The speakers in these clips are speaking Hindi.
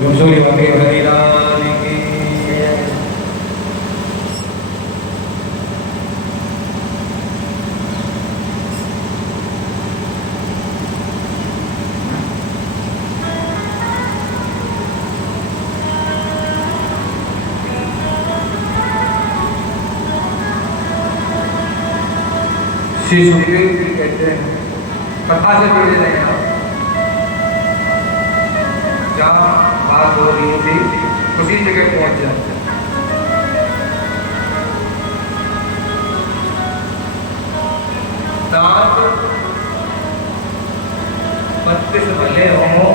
रसोई वाले हरिराम की श्री सुखदेव जी कहते हैं, कथा से जुड़े रहे आप। जहाँ बात हो रही थी उसी जगह पहुंच जाते हैं। दांत 32 भले हो,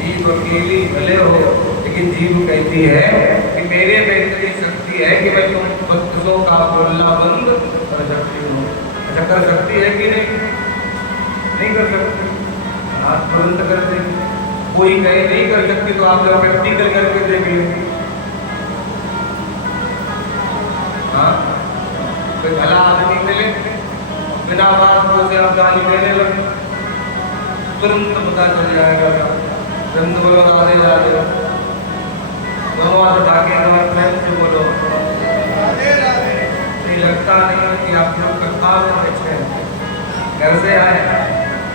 जीभ अकेली भले हो, लेकिन जीभ कहती है कि मेरे में इतनी शक्ति है कि मैं तुम 32 का बोलना बंद कर सकती हूँ। अच्छा, कर सकती है कि नहीं? नहीं कर सकती। हाथ तुरंत कर देगी। कोई कहे नहीं कर सकती तो आप जब प्रैक्टिकल करके देख लेंगे। हाँ, कोई भला आदमी मिले बिना बात को से आप गाली देने लगे, तुरंत पता चल जाएगा। रंग बोलो राधे राधे, दोनों हाथ उठा के एक बार प्रेम से बोलो राधे राधे। लगता नहीं कि आप लोग कथा में बैठे हैं, घर से आए,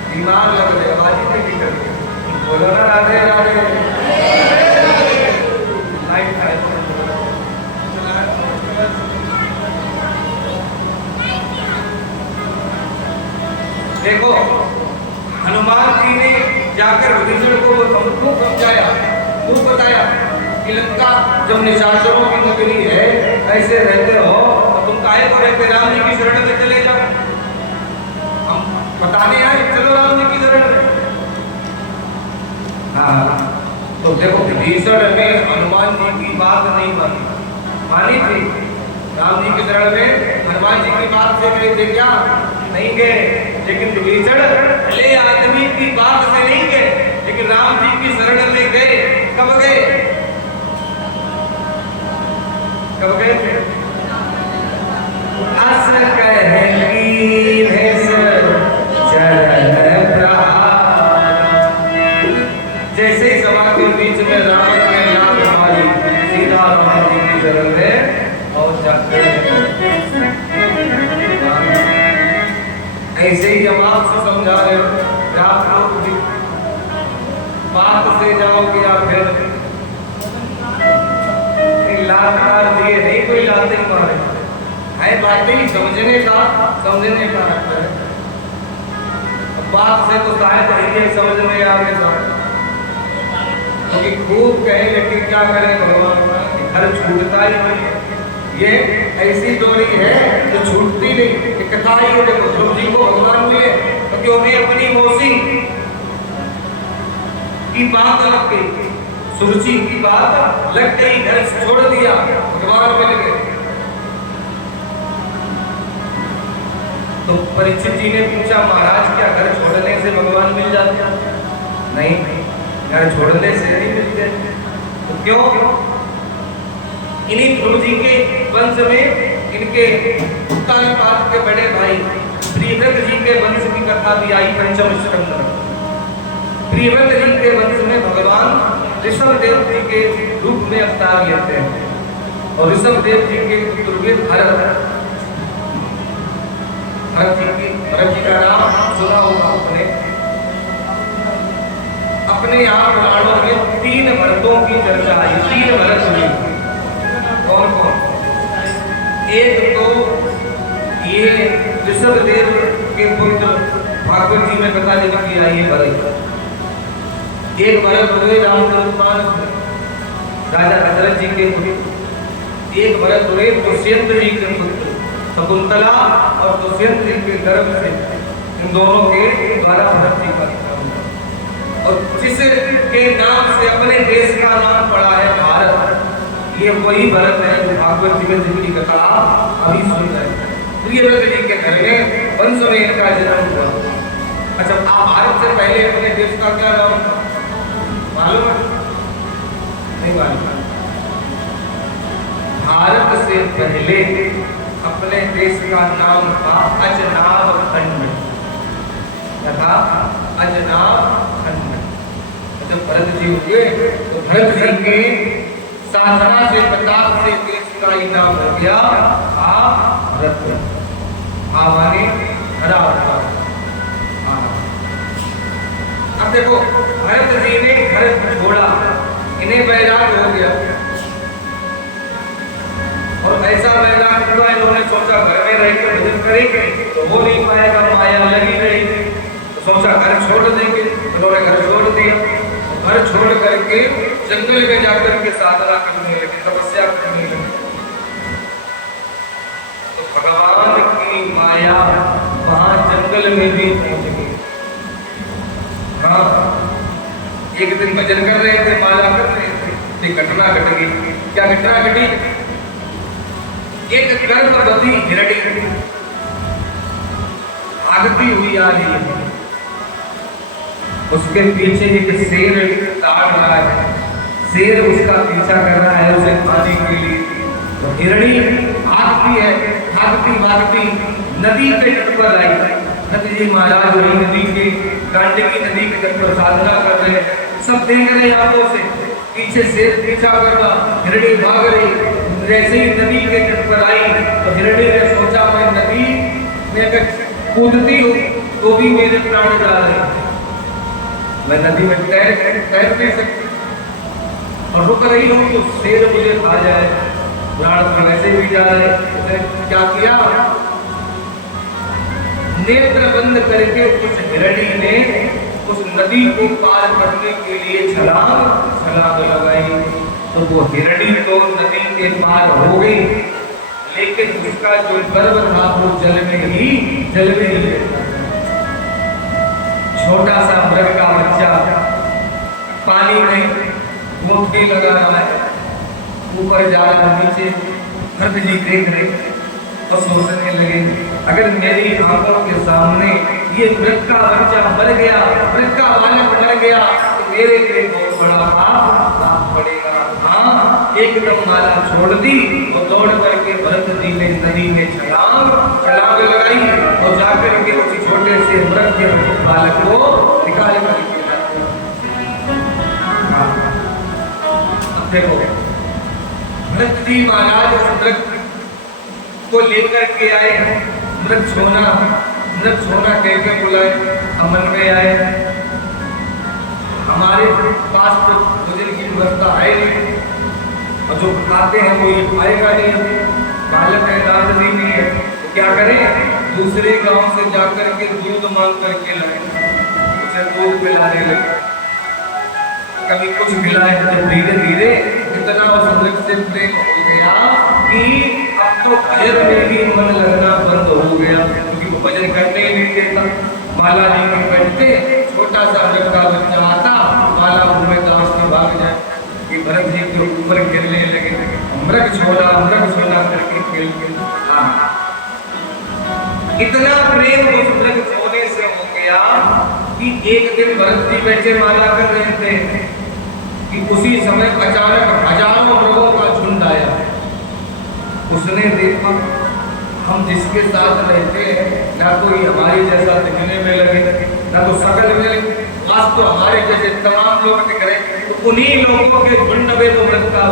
दिमाग लग रहे, आवाज ही नहीं निकल, बोलो ना राधे राधे। देखो, हनुमान जी ने जाकर विभीषण को वो समझाया, वो बताया कि लंका जब निशाचरों की नगरी है, ऐसे रहते हो तुम काहे को रहते, राम जी की शरण में चले जाओ। हम बताने आए, चलो राम जी की शरण में। हाँ, तो देखो विभीषण ने हनुमान जी की बात नहीं मानी थी। राम जी की शरण में हनुमान जी की बात से गए थे क्या? नहीं गए। लेकिन विभीषण भले आदमी की बात से नहीं गए, लेकिन राम जी की शरण में गए। कब गए? कब गए थे? जैसे ही सभा के बीच में राम के नाम हमारी सीधा राम जी की शरण में और जाते ऐसे ही हम आपसे समझा रहे हो, आप लोग भी बात से जाओगे या फिर लात मार दिए नहीं, कोई लाते मारे है। बातें ही समझने का है। बात से तो शायद ये समझ में आ गया, क्योंकि खूब कहे लेकिन क्या करें भगवान, घर छूटता ही नहीं। ये ऐसी डोरी है जो छूटती नहीं। कथा ही है, देखो ध्रुव जी को भगवान मिले क्योंकि उन्हें अपनी मौसी की बात लग गई, सुरुचि की बात लग गई, घर छोड़ दिया, भगवान मिल गए। तो परीक्षित जी ने पूछा, महाराज क्या घर छोड़ने से भगवान मिल जाते? नहीं, घर छोड़ने से नहीं मिलते। तो क्यों? इन्हीं ध्रुव जी के वंश में इनके उत्तानपाद के बड़े भाई प्रियव्रत जी के वंश की कथा भी आई पंचम स्कंद में। प्रियव्रत जी के वंश में भगवान ऋषभ देव जी के रूप में अवतार लेते हैं और ऋषभ देव जी के पुत्र हुए भरत। भरत जी का नाम सुना होगा अपने यहाँ पुराणों में 3 भरतों की चर्चा आई। 3 भरत हुए। कौन कौन? एक तो ये ऋषभ देव के पुत्र भागवत जी में कथा लिखी आई है भरत। एक भरत हुए रामचरितमानस में राजा दशरथ जी के पुत्र। एक भरत हुए दुष्यंत जी के पुत्र शकुंतला और दुष्यंत जी के गर्भ से। इन दोनों के द्वारा भरत जी का और जिसके नाम से अपने देश का नाम पड़ा है भारत, ये वही भरत है जो भागवत जी में जिनकी कथा अभी सुन रहे हैं। प्रियव्रत जी के घर में वंश में इनका जन्म हुआ। अच्छा, आप भारत से पहले अपने देश का क्या नाम मालूम है? नहीं मालूम। भारत से पहले अपने देश का नाम था अजनाब खंड। क्या था? अजनाब खंड। जब भरत जी हुए तो भरत जी के साधना से प्रताप से देश का इनाम हो गया रत्न। माने हरा हुआ। अब देखो भरत जी ने घर छोड़ा, इन्हें बैराग हो गया और ऐसा बैराग हुआ इन्होंने सोचा घर में रहकर भजन करेंगे तो हो नहीं पाएगा, माया लगी रही, तो सोचा घर छोड़ देंगे, उन्होंने घर छोड़ दिया। घर छोड़ करके जंगल में जाकर के साधना करने लगे, तपस्या करने लगे। तो भगवान की माया वहां जंगल में भी पहुंच गई। हाँ, एक दिन भजन कर रहे थे, माला कर रहे थे, एक घटना घट गई। क्या घटना घटी? एक गर्भवती हिरणी भागती हुई आ रही है, उसके पीछे एक शेर ताड़ रहा है, शेर उसका पीछा कर रहा है उसे खाने के लिए। तो हिरणी भागती है, भागती भागती नदी के तट पर आई। नदी जी महाराज वही नदी के गंडकी नदी के तट पर साधना कर रहे हैं, सब देख रहे आंखों से, पीछे शेर पीछा कर रहा, हिरणी भाग रही। जैसे ही नदी के तट पर आई तो हिरणी ने सोचा मैं नदी में अगर कूदती हूँ तो भी मेरे प्राण जा रहे हैं, मैं नदी में तैर नहीं सकती और रुक रही हूँ तो शेर मुझे खा जाए, प्राण तो वैसे भी जा रहे। उसने क्या किया? नेत्र बंद करके उस हिरणी ने उस नदी को पार करने के लिए छलांग लगाई। तो वो हिरणी तो नदी के पार हो गई, लेकिन उसका जो गर्भ था वो जल में ही छोटा सा मृग का बच्चा पानी में गोंदली लगा रहा है, ऊपर जा रहा है, नीचे भरत जी देख रहे और सोचने लगे अगर मेरी आंखों के सामने ये मृग का बच्चा मर गया, मृग का बालक मर गया तो मेरे लिए बहुत बड़ा पाप पड़ेगा। हाँ, एकदम माला छोड़ दी और दौड़ करके भरत जी ने नदी में छलांग लगाई और जाकर के उसी छोटे से मृग के बालक को निकाल करके अब देखो भरत जी महाराज उस मृग को लेकर के आए, मृग सोना कह के बुलाए, अमन में आए। हमारे पास तो भोजन की व्यवस्था है नहीं और जो खाते हैं वो ये खाएगा नहीं, बालक है, दाद नहीं है, तो क्या करें? दूसरे गांव से जाकर के दूध मांग करके लाए, उसे दूध पिलाने लगे। कभी कुछ खिलाए तो धीरे धीरे इतना उस मृग से प्रेम हो गया कि अब तो भजन में भी मन लगना बंद हो गया, क्योंकि वो भजन करने ही नहीं देता। माला जी के बैठते, छोटा सा मृग का बच्चा आता, माला मुंह दास की भाग जाए कि भरत जी के ऊपर खेलने लगे, मृग छोड़ा करके खेल के इतना प्रेम उस मृग सोने से हो गया कि एक दिन भरत जी बैठे माला कर रहे थे कि उसी समय अचानक हजारों मृगों का झुंड आया। उसने देखा हम जिसके साथ रहते हैं ना कोई हमारे जैसा दिखने में लगे, ना तो शकल में, आज तो हमारे जैसे तमाम लोग दिख रहे, तो उन्हीं लोगों के झुंड में तो मृग का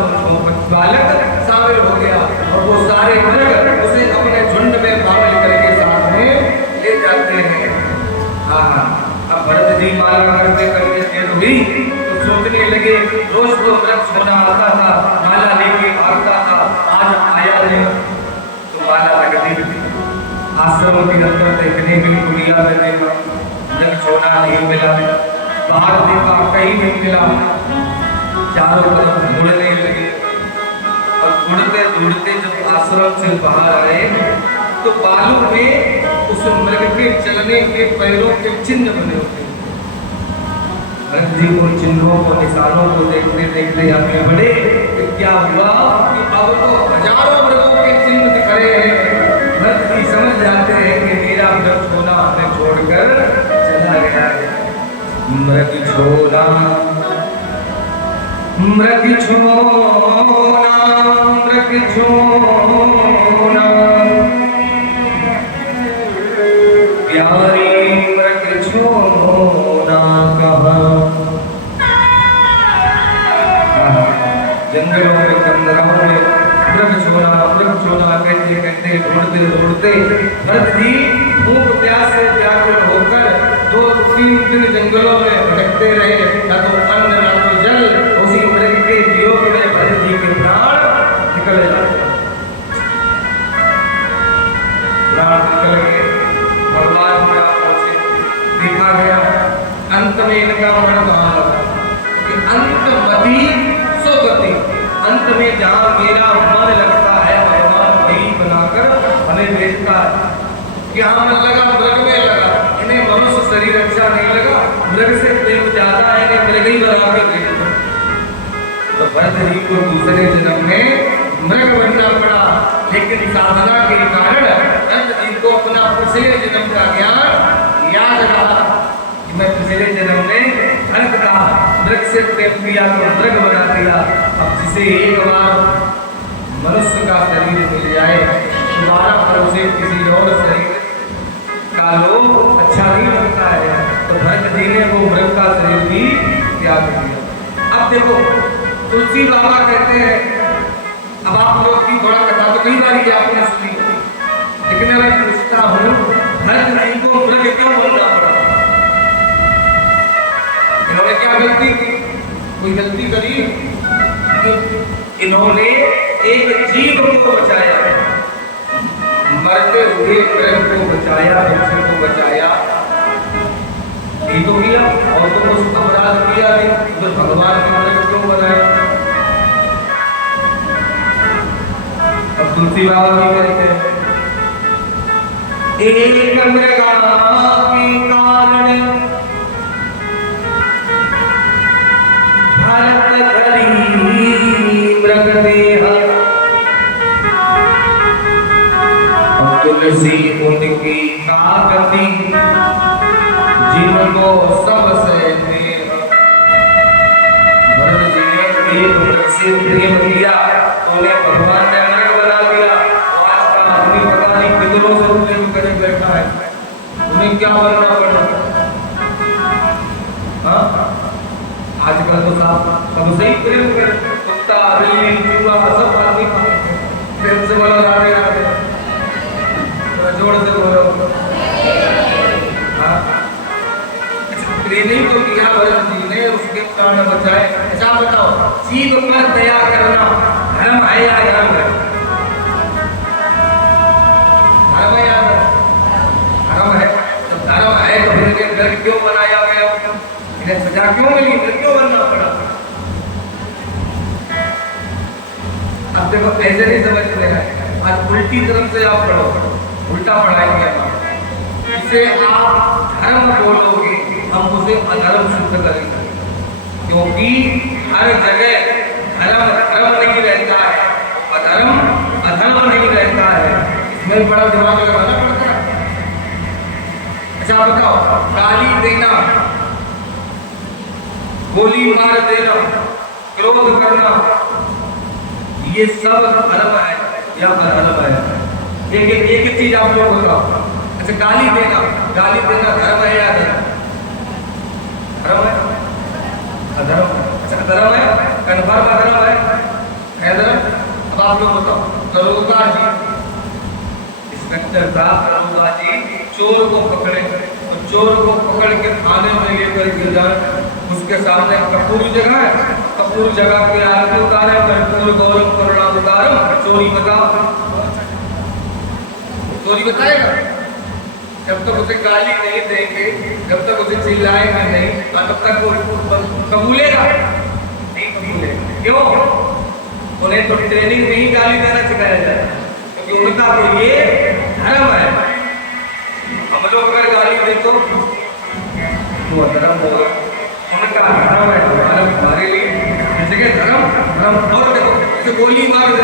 बालक शामिल हो गया और वो सारे मृग उसे अपने झुंड में शामिल करके साथ में ले जाते हैं। हाँ, अब भरत जी माला करते करते देर हुई तो सोचने लगे रोज तो मृग सोना आता था, माला लेके भागता था, आज आया नहीं तो माला लगती थी। आश्रम के अंदर देखने में दुनिया में देखा मृग सोना नहीं मिला, बाहर देखा कहीं नहीं मिला, चारों तरफ ढूंढने लगे और ढूंढते ढूंढते जब आश्रम से बाहर आए तो बालू में उस मृग के चलने के पैरों के चिन्ह बने होते। भरत जी उन चिन्हों को, निशानों को देखते देखते आगे बढ़े तो क्या हुआ कि अब तो हजारों मृगों के चिन्ह दिख रहे हैं। भरत जी समझ जाते हैं कि मेरा मृग छोड़ा हमें छोड़कर चला गया है। मृग छोड़ा प्यारी मृग छोना कहाँ जंगलों में कंदराओं में मृग छोड़ा कहते कहते ढूंढते ढूंढते भरत जी भूख प्यास से व्याकुल होकर 2-3 दिन जंगलों में भटकते रहे, ना तो अन्न ना तो जल। उसी मृग के वियोग में भरत जी के प्राण निकल जाते, प्राण निकल गए। भगवान का देखा गया, अंत में इनका मन कहाँ लगा कि अंत मति सुगति, अंत में जहाँ मेरा मन लगता है भगवान वही बनाकर हमें भेजता है। यहाँ मन लगा मृग में लगा, इन्हें मनुष्य शरीर अच्छा नहीं लगा, मृग से प्रेम ज्यादा है, इन्हें मृग ही बना के भेज। तो भरत जी को दूसरे जन्म में मृग बनना पड़ा, लेकिन साधना के कारण भरत जी को अपना पिछले जन्म का ज्ञान याद रहा। मैं पिछले जन्म में भरत का मृग से प्रेम किया तो मृग बना दिया। अब जिसे एक बार मनुष्य का शरीर मिल जाए, दोबारा पर उसे किसी और शरीर का लोभ अच्छा नहीं लगता है, तो भरत जी ने वो मृग का शरीर भी त्याग दिया। अब देखो तुलसी बाबा कहते हैं, अब आप लोग की थोड़ा कथा तो कई बार आपने सुनी, लेकिन मैं पूछता हूँ भरत जी को मृग क्यों बनना पड़ा? इन्होंने क्या गलती की? कोई गलती करी? इन्होंने एक जीव को बचाया, मरते हुए प्रेम को बचाया, बच्चे को बचाया, ये तो किया। और तो कुछ अपराध किया नहीं, तो भगवान के मृग क्यों बनाया? अब तुलसी बाबा भी कहते हैं, एक मृगा के कारण भरत धरी मृग देह, तुलसी उनकी कागती जिनको सबसे नेह। भरत जी ने एक मृग से प्रेम किया तो उन्हें भगवान ने मृग बना दिया। आज का आदमी पता नहीं कितनों से प्रेम करे बैठा है, उन्हें क्या बनना पड़ा? हाँ, आजकल तो सब सही प्रेम कर, कुत्ता बिल्ली चूहा सब आदमी प्रेम से बोला राधे राधे, जोड़ से बोलो। हाँ, प्रेम तो किया भरत जी ने, उसके प्राण बचाए। अच्छा बताओ, जीव पर दया करना धर्म है या धर्म है? धर्म है या धर्म है? जब धर्म है तो फिर घर क्यों बनाया गया? इन्हें सजा क्यों मिली? फिर क्यों बनना पड़ा? अब देखो ऐसे नहीं समझ में है, आज उल्टी तरफ से आप पढ़ो, उल्टा पढ़ाएंगे हम। जिसे आप धर्म बोलोगे हम उसे अधर्म सिद्ध करेंगे, क्योंकि हर जगह धर्म धर्म नहीं रहता है, अधर्म अधर्म नहीं रहता है। इसमें बड़ा दिमाग लगाना पड़ता है। अच्छा बताओ, गाली देना, गोली मार देना, क्रोध करना, ये सब धर्म है या अधर्म है? एक चीज आप लोग बताओ। अच्छा, गाली देना धर्म है या अधर्म? धर्म है, अधर्म? अच्छा अधर्म है, कन्फर्म अधर्म है अधर्म? अब आप लोग बताओ। दरोगा जी, इंस्पेक्टर साहब दरोगा जी चोर को पकड़े, तो चोर को पकड़ के थाने में लेकर के जाए, उसके सामने कपूरी जगह है, कपूर जगह के आरती उतारे, कर्पूर गौरव करुणा उतारम, चोरी बताओ, चोरी बताएगा? जब तक उसे गाली नहीं देंगे, जब तक उसे चिल्लाएंगे नहीं, तब तक वो कबूलेगा नहीं? कबूलेगा क्यों? उन्हें तो ट्रेनिंग में ही गाली देना सिखाया जाए, क्योंकि उनका तो ये धर्म है। हम लोग अगर गाली दे तो अधर्म होगा, उनका धर्म है, हमारे लिए जगह धर्म। और देखो, जैसे गोली मार दो,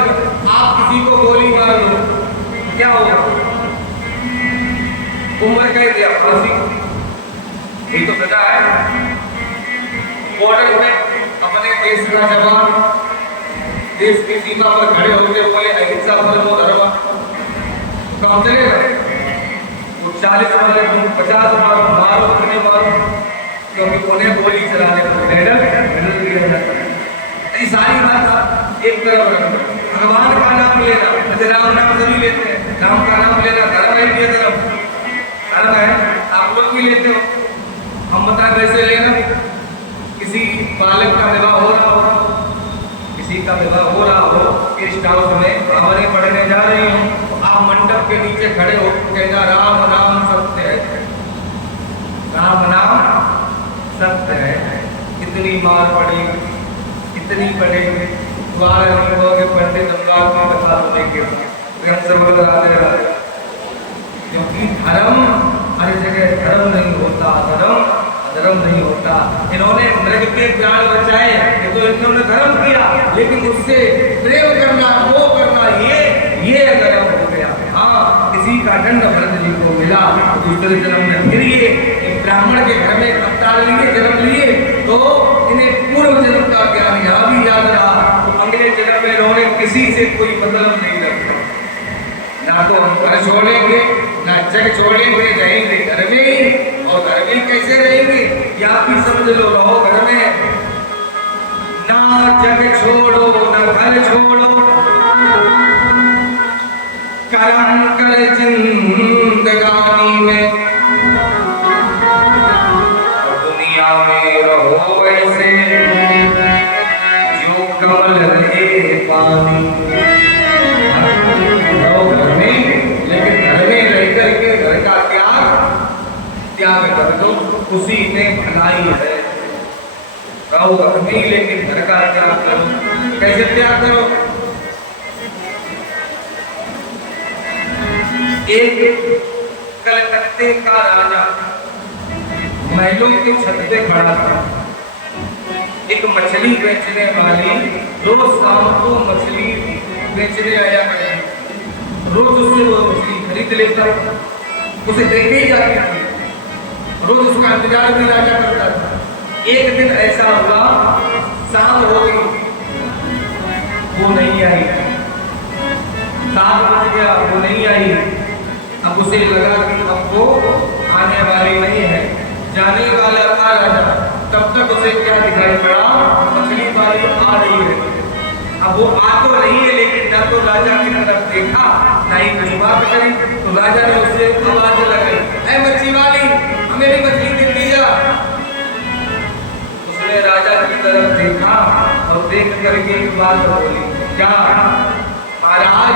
आप किसी को गोली मार दो क्या होगा? उम्र कैद या फांसी, यही तो सजा है। बॉर्डर में अपने देश का जवान देश की सीमा पर खड़े होकर बोले अहिंसा परमो धर्म, काम चलेगा? वो 40 मारे, 50 मारो, कितने मारो, क्योंकि उन्हें गोली चलाने पर मेडल दिया जाता है। सारी बात एक तरफ रखना, भगवान का नाम लेना, जैसे राम नाम सभी लेते हैं, राम का नाम लेना धर्म है, ये धर्म है, आप लोग भी लेते हो, हम बताएं कैसे लेना। किसी बालक का विवाह हो रहा हो, किसी का विवाह हो रहा हो, गेस्ट हाउस में भावने पढ़ने जा रही हो, आप मंडप के नीचे खड़े हो, कहना राम नाम सत्य है, राम नाम सत्य है। कितनी मार पड़ेगी, कितनी पड़ेगी, द्वार नहीं होगे पंडित अम्बार की कथा सुनेंगे, हम सब राधे, क्योंकि धर्म हर जगह धर्म नहीं होता, धर्म नहीं होता। इन्होंने मृग के प्राण बचाए, ये तो इन्होंने धर्म किया, लेकिन उससे प्रेम करना, वो करना, ये धर्म हो गया। हाँ, किसी का दंड भरत जी को मिला, दूसरे जन्म में फिर ये ब्राह्मण के घर में अवतार लिए, जन्म लिए, तो इन्हें पूर्व जन्म का ज्ञान यहाँ भी याद रहा, तो अगले जन्म में इन्होंने किसी से कोई मतलब नहीं रखा, ना तो हम घर छोड़ेंगे, ना जग छोड़ेंगे, रहेंगे घर में ही, और घर में कैसे रहेंगे, या भी समझ लो, रहो घर में, ना जग छोड़ो ना घर छोड़ो, कर्म कर जिंदगानी में, दुनिया में रहो ऐसे जो कमल रहे पानी, रहो घर में, लेकिन घर में रह करके घर का त्याग कर दो, उसी में भलाई है। रहो घर में, लेकिन घर का त्याग करो। कैसे त्याग करो? एक कलकत्ते का राजा महलों के छत पे खड़ा था, एक मछली बेचने वाली रोज शाम को मछली बेचने आया है, रोज उससे वो मछली खरीद लेता, उसे देखे ही जाती थी, रोज उसका इंतजार भी राजा करता था। एक दिन ऐसा हुआ, शाम हो गई, वो नहीं आई, 7 बज गया, वो नहीं आई। अब उसे लगा कि अब वो आने वाली नहीं है, जाने वाला था राजा। तब तक उसे क्या दिखाई पड़ा, मछली वाली आ रही है। अब वो आ तो रही है, लेकिन न तो राजा की तरफ देखा, ना ही कुछ बात करी, तो राजा ने उससे आवाज लगाई, ऐ मछली वाली, हमें भी मछली दे दिया। उसने राजा की तरफ देखा और देख करके एक बात बोली, क्या महाराज,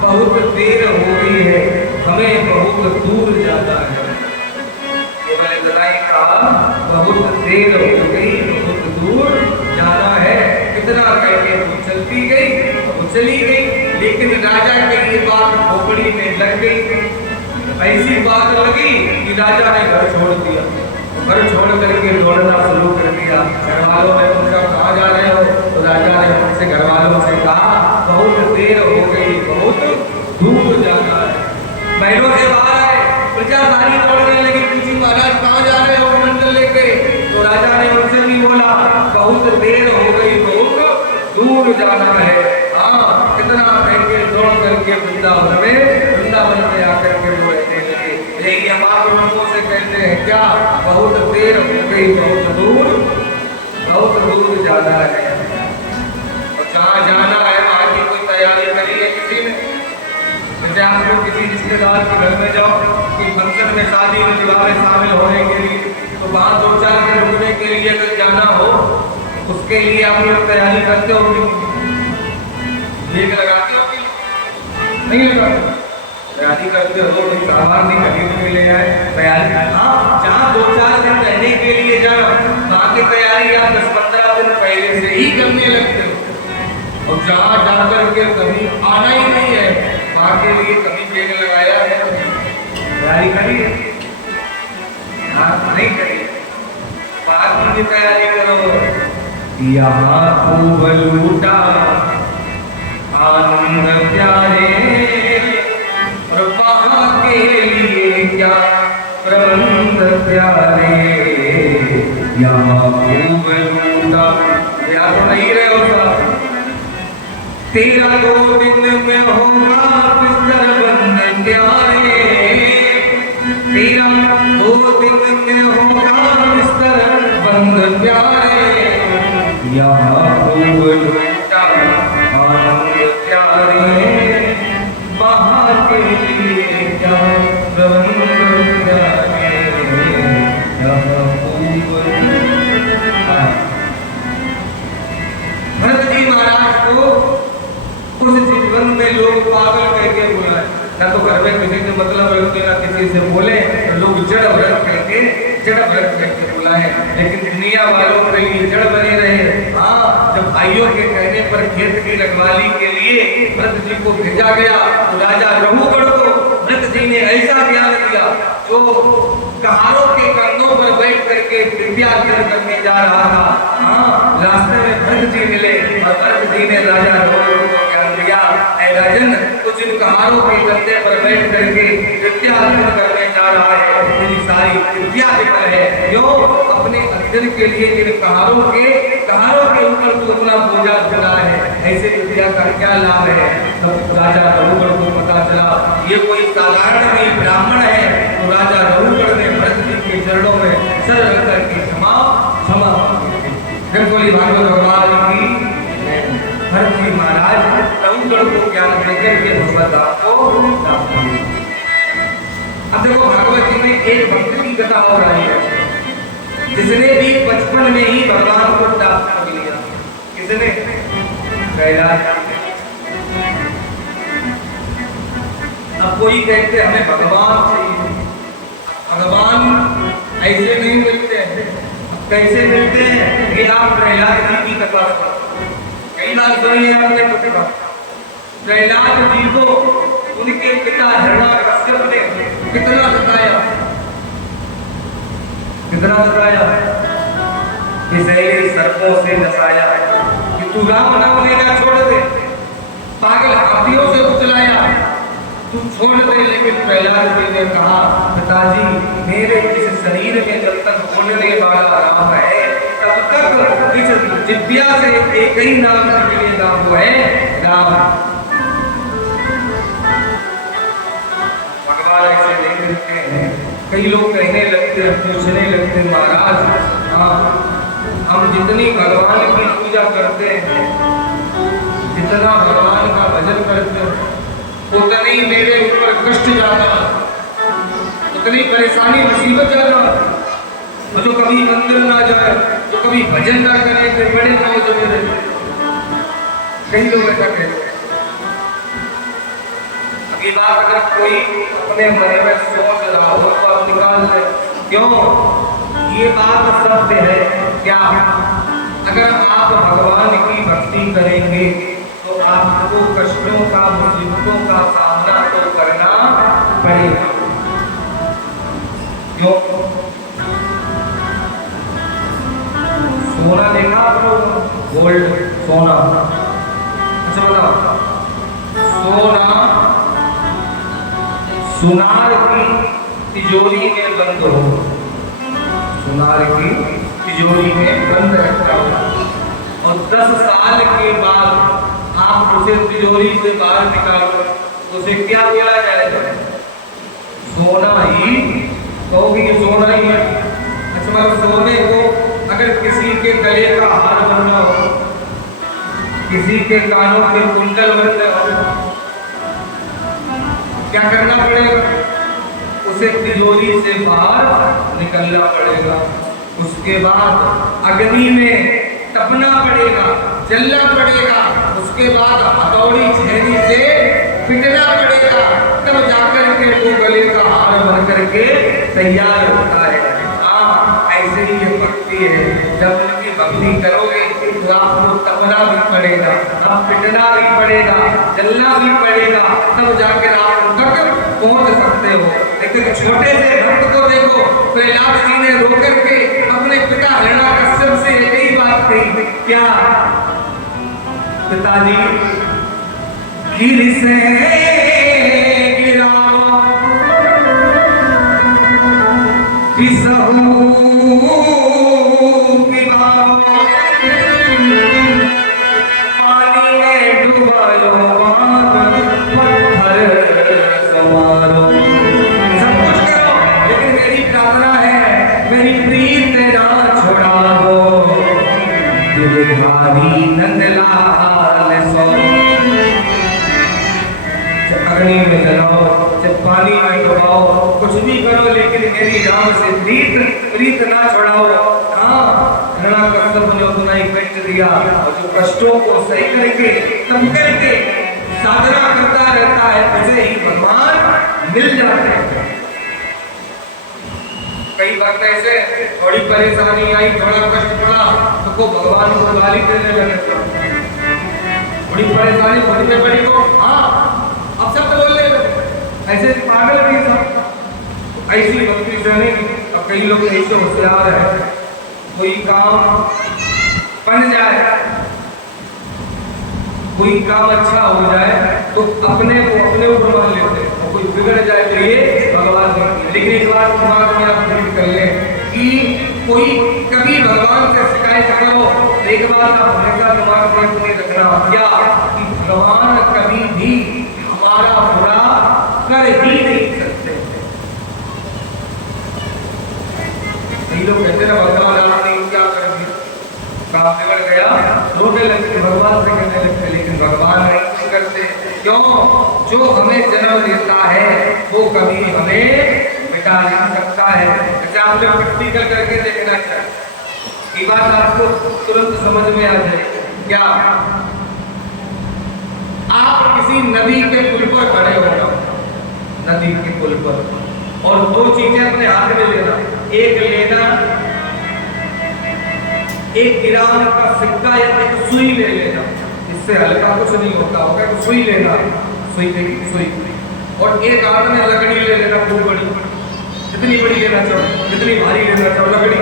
बहुत देर हो गई है, हमें बहुत दूर जाना है। केवल इतना ही कहा, बहुत देर हो गई, बहुत दूर जाना है। कितना कहके वो चलती गई, वो चली गई, लेकिन राजा के ये बात खोपड़ी में लग गई। ऐसी बात लगी कि राजा ने घर छोड़ दिया, घर छोड़ करके दौड़ना शुरू कर दिया। घर वालों ने पूछा, कहाँ जा रहे हो? तो राजा ने उनसे घर वालों से कहा, बहुत देर हो गई, बहुत दूर जाना है। महलों से बाहर आए, प्रजा सारी दौड़ने लगी, पूछी महाराज कहाँ जा रहे हो मंडल लेके? तो राजा ने उनसे भी बोला, बहुत देर हो गई, बहुत दूर जाना है। हाँ, कितना कहेंगे, दौड़ करके वृंदावन में आकर के वो रहने लगे। लेकिन हम आप लोगों से कहते हैं क्या, बहुत देर हो गई, बहुत दूर जाना है। और जहाँ जाना है वहाँ की कोई तैयारी करी है किसी ने? जैसे आप लोग किसी रिश्तेदार के घर में जाओ, कोई फंक्शन में, शादी में, विवाह में शामिल होने के लिए, तो वहाँ 2-4 दिन रुकने के लिए अगर जाना हो, उसके लिए आप लोग तैयारी करते हो, लेकर लगाते हो, नहीं लगाते? तैयारी करते हो, कोई सामान नहीं खरीद के ले आए, तैयारी। हाँ, जहाँ 2-4 दिन रहने के लिए जाओ, वहाँ की तैयारी आप 10-15 दिन पहले से ही करने लगते हो। और जहाँ जाकर के कभी आना ही नहीं है, वहाँ के लिए कभी पेड़ लगाया है, तैयारी करी है? हाँ, नहीं करी। बात की तैयारी करो। यहाँ खूब लूटा आनंद प्यारे, और वहाँ के लिए क्या प्रबंध प्यारे। यहाँ खूब लूटा, या तो नहीं रहे होगा, तेरा 2 दिन में होगा बिस्तर बंद प्यारे, तेरा 2 दिन में होगा बिस्तर बंद प्यारे। यहाँ खूब लूटा जी महाराज को उस जीवन में लोग पागल कह के बुलाए, ना तो घर में किसी से मतलब रखते ना किसी से बोले, तो लोग जड़ व्रत कह के बुलाए, लेकिन दुनिया वालों के लिए जड़ बने रहे। हाँ, जब भाइयों के कहने पर खेत की रखवाली के लिए व्रत जी को भेजा गया, तो राजा रघुगढ़ को व्रत जी ने ऐसा ज्ञान दिया जो कहारों के कंधों पर बैठ करके विद्या अर्जन करने जा रहा था। हाँ, रास्ते में भरत जी मिले और भरत जी ने राजा रघुगढ़ को ज्ञान दिया, ऐ राजन, कुछ इन कहारों के कंधे पर बैठ करके विद्या अर्जन करने जा रहा है, मेरी सारी विद्या विफल है। क्यों? अपने अध्ययन के लिए इन कहारों के ऊपर तू अपना बोझा चला है, ऐसे विद्या का क्या लाभ है? तब राजा रघुगढ़ को पता चला ये कोई साधारण नहीं ब्राह्मण है। तो राजा रघुगढ़ ने भरत जी के चरणों में सर रख करके क्षमा बोली भागवत भगवान की। भरत जी महाराज रघुगढ़ को ज्ञान देकर के भगवत आपको प्राप्त हुई। अब देखो भागवत जी में एक भक्त की कथा हो रही है, जिसने भी बचपन में ही भगवान को प्राप्त कर लिया। किसने? कैलाश। अब कोई कहते हमें भगवान चाहिए, भगवान ऐसे नहीं मिलते हैं। कैसे मिलते हैं? ये आप प्रहलाद जी की कथा कई बार सुनी है आपने कथा। प्रहलाद जी को उनके पिता हिरण्यकश्यप ने कितना सताया, विषैले सर्पों से नसाया कि तू राम नाम लेना छोड़ दे, पागल हाथियों से कुचलाया, तू छोड़ दे। लेकिन प्रहलाद जी ने कहा, पिताजी मेरे इस शरीर में जब तक बोलने वाला राम है तब तक इस जिह्वा से एक ही नाम निकलेगा, वो है राम। भगवान ऐसे नहीं मिलते हैं। कई लोग कहने लगते हैं, पूछने लगते हैं, महाराज हाँ हम जितनी भगवान की पूजा करते हैं, जितना भगवान का भजन करते हैं, उतनी मेरे ऊपर कष्ट ज्यादा, उतनी परेशानी मुसीबत ज्यादा। जो कभी मंदिर ना जाए, जो कभी भजन ना करे, फिर बड़े मौज में। कई लोग ऐसा कहते हैं। ये बात अगर कोई अपने मन में सोच रहा हो तो आप निकाल ले। क्यों? ये बात सत्य है। क्या? अगर आप भगवान की भक्ति करेंगे तो आपको कष्टों का, मुसीबतों का सामना तो करना पड़ेगा। क्यों? सोना देखा आप लोग? गोल्ड, सोना। अच्छा बताओ, सोना सुनार की तिजोरी में बंद हो, सुनार की तिजोरी में बंद रखा हो, और 10 साल के बाद आप उसे तिजोरी से बाहर निकालो, उसे क्या बोला जाएगा? सोना ही कहोगे, ये सोना ही है। अच्छा मतलब सोने को अगर किसी के गले का हार बनना हो, किसी के कानों के कुंडल बनना हो, क्या करना पड़ेगा? उसे तिजोरी से बाहर निकलना पड़ेगा। उसके बाद अग्नि में तपना पड़ेगा, जलना पड़ेगा। उसके बाद हथौड़ी छेनी से पिटना पड़ेगा, तब जाकर के वो गले का हार बन करके तैयार होता है। हाँ, ऐसे ही ये भक्ति है। जब उनकी भक्ति करोगे तो आपको तपना भी पड़ेगा, अब पिटना भी पड़ेगा, जलना भी पड़ेगा, तब जाकर आप उन तक पहुंच सकते हो। लेकिन छोटे से भक्त को देखो, प्रहलाद जी ने रोकर के अपने पिता हिरण्यकश्यप से एक ही बात कही, क्या? पिताजी गिर से गिराओ किसहू पिबाओ, पानी में डुबायो बांध पत्थर संवारो। सब कुछ करो, लेकिन मेरी प्रार्थना है, मेरी प्रीत ना छोड़ाओ, दिल भारी नंदलाल सो। अग्नि में जलाओ, जब पानी में डुबाओ, कुछ भी करो, लेकिन मेरी राम से प्रीत ना छोड़ाओ। हाँ, हिरण्यकश्यप ने उतना ही कष्ट दिया, और जो कष्टों को सही करके तब करके साधना करता रहता है उसे ही भगवान मिल जाते हैं। कई बार ऐसे थोड़ी परेशानी आई, थोड़ा कष्ट पड़ा तो को भगवान को गाली देने लगे, बड़ी परेशानी खुद में बड़ी को हाँ अब सब तो बोलने लगे, ऐसे पागल भी सब। ऐसी भक्ति से नहीं, अब कई लोग ऐसे होशियार है, कोई काम बन जाए, कोई काम अच्छा हो जाए तो अपने को अपने ऊपर मान लेते हैं, और कोई बिगड़ जाए तो ये भगवान नहीं। लेकिन एक बात दिमाग में आप फिट कर लें कि कोई कभी भगवान से शिकायत करो, एक बात आप हमेशा दिमाग में अपने रखना क्या कि भगवान कभी भी हमारा बुरा कर ही नहीं सकते। कई लोग कहते ना भगवान आप नहीं क्या करेंगे, काम बिगड़ गया रोने लगते, भगवान से कहने लगते, लेकिन भगवान नहीं करते। क्यों? जो हमें जन्म देता है वो कभी हमें मिटा नहीं सकता है। अच्छा आप लोग प्रैक्टिकल करके देखना चाहिए, ये बात आपको तुरंत समझ में आ जाए। क्या आप किसी नदी के पुल पर खड़े हो जाओ, नदी के पुल पर, और दो चीजें अपने हाथ में लेना, एक लेना एक गिरान का सिक्का या एक सुई ले लेना, इससे हल्का कुछ नहीं होता होगा, तो सुई लेना, सुई देखी सुई, और एक हाथ में लकड़ी ले लेना, खूब बड़ी, जितनी बड़ी लेना चाहो, जितनी भारी लेना चाहो लकड़ी।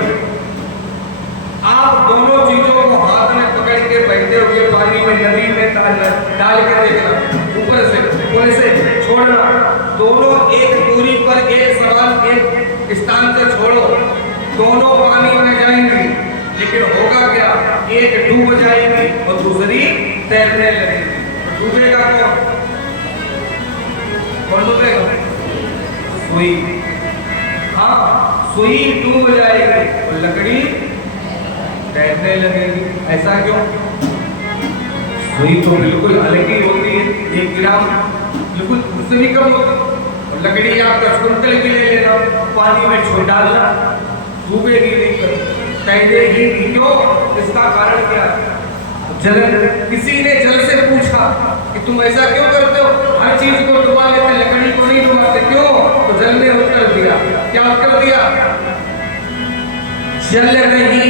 आप दोनों चीजों को हाथ में पकड़ के बहते हुए पानी में नदी में डाल के देखना, ऊपर से पुल से छोड़ना, दोनों एक दूरी पर एक समान एक स्थान से छोड़ो, दोनों पानी में जाएंगी, लेकिन होगा क्या, एक डूब जाएगी और दूसरी तैरने लगेगी। डूबेगा कौन डूबेगा? सुई। हाँ सुई डूब जाएगी और लकड़ी तैरने लगेगी। ऐसा क्यों? सुई तो बिल्कुल अलग ही होती है, 1 ग्राम बिल्कुल उससे भी कम होती, और लकड़ी आप 10 कुंटल की ले लेना, पानी में छोड़ डालना, डूबेगी नहीं, तैरेगी। क्यों? इसका कारण क्या है? जल, किसी ने जल से पूछा कि तुम ऐसा क्यों करते हो, हर चीज को डुबा लेते, लकड़ी को नहीं डुबाते, क्यों? तो जल ने उत्तर दिया, क्या उत्तर दिया? जल रही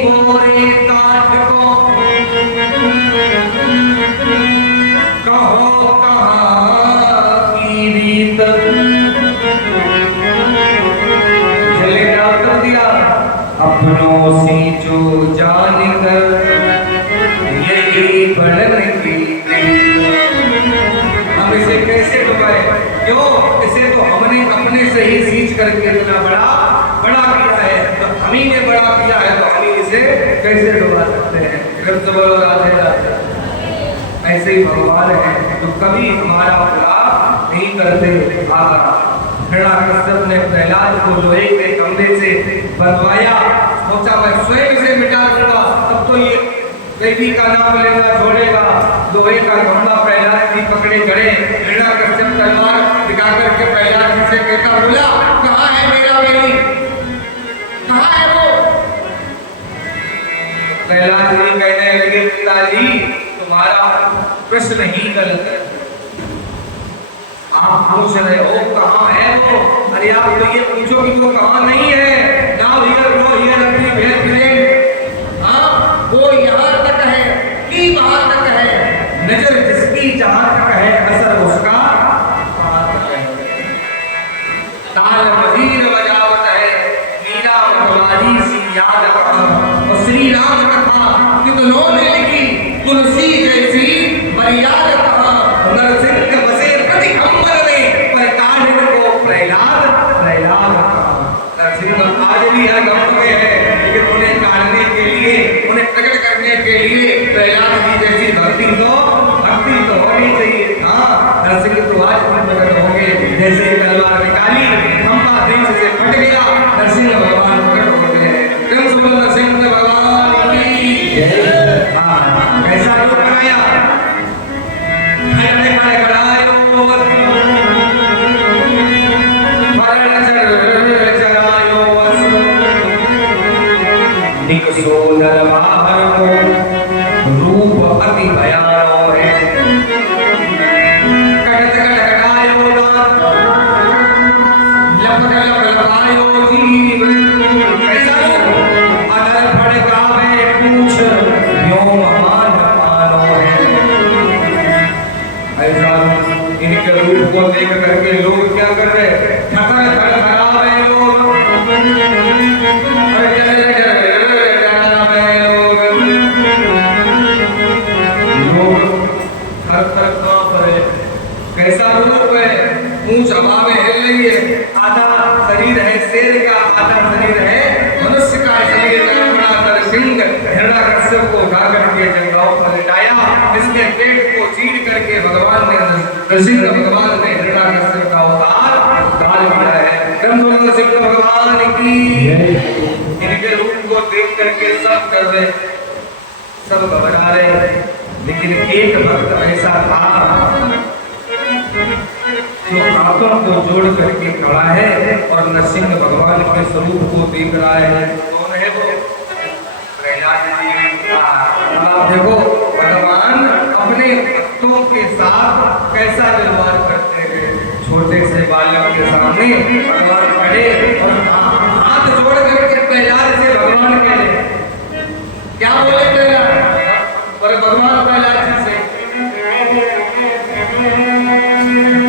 बोरे काट को कहो कहाँ की रीत, जल ने उत्तर दिया अपनों से जो जान कर यही बढ़ने की। हम इसे कैसे डुबाए? क्यों? इसे तो हमने अपने से ही सींच करके इतना बड़ा किया है, तो हम ही ने बड़ा किया है, तो हम ही इसे कैसे डुबा सकते हैं? तो बोलो राधे राधे। ऐसे ही भगवान है तो कभी हमारा बुरा नहीं करते। हिरण्यकश्यप ने प्रहलाद को लोहे के खंभे से बंधवाया, सोचा मैं स्वयं से मिटा दूंगा, तब तो ये देवी का नाम लेना छोड़ेगा। लोहे का खंभा प्रहलाद जी पकड़े खड़े, हिरण्यकश्यप तलवार दिखा करके प्रहलाद जी से कहता, बोला कहाँ है मेरा बेटी, कहाँ है वो? प्रहलाद जी कहने लगे, पिताजी तुम्हारा प्रश्न ही गलत है, आप पूछ रहे हो कहाँ है वो, अरे आप तो ये पूछो कि वो कहाँ नहीं है। नाउ हियर नो हियर अपनी भेद फ्रेंड, हाँ वो यहाँ तक है कि वहाँ तक है, नजर जिसकी जहाँ तक है असर उसका वहाँ तक है। ताल मजीर बजावत है मीरा मतवारी सी याद कथा, और श्री राम कथा कितनों ने लिखी तुलसी जैसी मर्याद कहा, नरसिंह बसे प्रति अंबर में पर काढ़ को प्रहलाद प्रहलाद कहा। नरसिंह आज भी हर गांव में है, लेकिन उन्हें काढ़ने के लिए, उन्हें प्रकट करने के लिए प्रहलाद जी जैसी भक्ति तो होनी चाहिए। हाँ नरसिंह तो आज भी प्रकट होंगे, जैसे तलवार निकाली खंभा देश से फट गया, नरसिंह भगवान प्रकट हो गए। प्रेम से बोलो नरसिंह भगवान की जय। हाँ कैसा रूप बनाया, खड़े खड़े खड़ायो चरायो निक थर थर कांप रहे। कैसा रूप है, पूंछ हवा में हिल रही है, आधा शरीर है शेर का, आधा शरीर है मनुष्य का। शरीर का नरसिंह हिरण्याकश्यप को उठा करके जंगलों पर लिटाया। इसके पेट को चीर करके भगवान ने नरसिंह भगवान ने हिरण्याकश्यप का उद्धार किया है। ग्रंथों नरसिंह भगवान की। इनके रूप को देख करके सब कर रहे, सब घबरा रहे, लेकिन एक भक्त ऐसा था जो हाथों को जोड़ करके खड़ा है और नरसिंह भगवान के स्वरूप को देख रहा है। कौन है वो? प्रहलाद जी। आप देखो भगवान अपने भक्तों के साथ कैसा व्यवहार करते हैं। छोटे से बालक के सामने भगवान खड़े और हाथ जोड़ करके प्रहलाद से भगवान कहते, क्या बोले प्रहलाद? पर भगवान प्रहलाद जी से